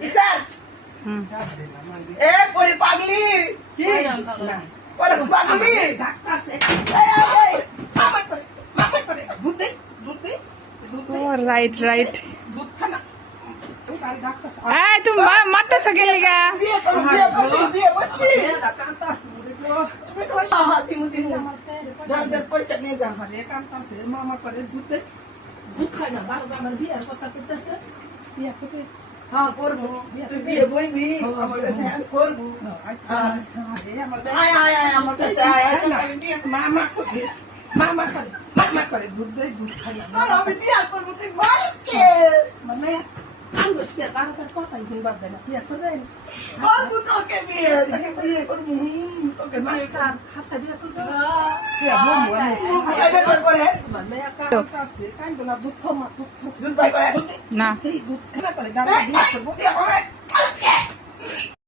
ইসাত এ পরি পাগলি কি ওরে পাগলি ডাক্তারছে এই মামা করে দুধ দে ও রাইট রাইট দুধ খানা এই তুমি মারতেছো কে লিগা বিয়ে বসবি কান্তাছে তুমি তো হাতি মুদি যাদের পয়সা নিয়ে যা ঘরে কান্তাছে মামা করে দুধ খায় না বারো আমার বিয়ের কথা করতেছে বিয়ে করবে হ্যাঁ করবো তুই বিয়ে বইবি আমার কাছে হ্যাঁ করবো আচ্ছা আমার আয় আমার কাছে আয় মামা করে দুধ খাই আমি বিয়ে করবো তুই বলকে মানে আঙ্গুর সে তার কথাই শুনবার দেয় না বিয়ে করবেন করবো তোকে বিয়ে করবো তোকে মাস্টার হাসা দিয়ে করবে করে মানে কাছে কাইন্দ না দুধ থমা দুধ দুধ ভাই করে না দুধ খানা করে গাড়ি দিয়ে করবো দিয়ে